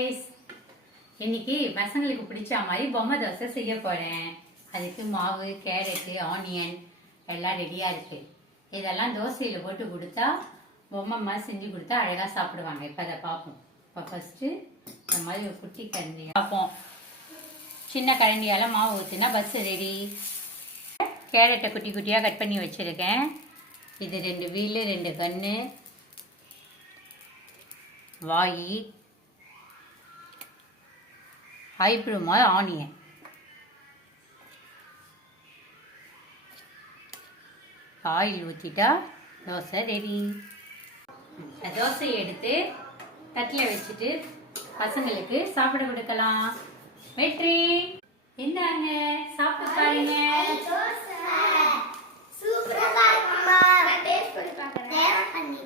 Guys இன்னைக்கு பசங்களுக்கு பிடிச்ச மாதிரி பொம்மை தோசை செய்ய போறேன். அதுக்கு மாவு, கேரட், ஆனியன் எல்லாம் ரெடியா இருக்கு. இதெல்லாம் தோசையில போட்டு கொடுத்தா பொம்மை மாதிரி செஞ்சு கொடுத்தா அழகா சாப்பிடுவாங்க. இப்ப அதை பார்ப்போம். இப்போ ஃபர்ஸ்ட் இந்த மாதிரி ஒரு குட்டி கரண்டியா பார்ப்போம். சின்ன கரண்டியால மாவு ஊற்றினா பஸ் ரெடி. கேரட்டை குட்டி குட்டியாக கட் பண்ணி வச்சுருக்கேன். இது 2 வீலு, 2 கன்று, வாய், ஐப்ரோ மாதிரி ஆனியன். ஆயில் ஊற்றிட்டா தோசை ரெடி. தோசையை எடுத்து தட்டில் வச்சுட்டு பசங்களுக்கு சாப்பிட கொடுக்கலாம். வெற்றி இந்தாங்க, சாப்பிட்டு பாருங்க. சூப்பரா இருக்குமா? டேஸ்ட் பண்ணி பார்க்கறேன்.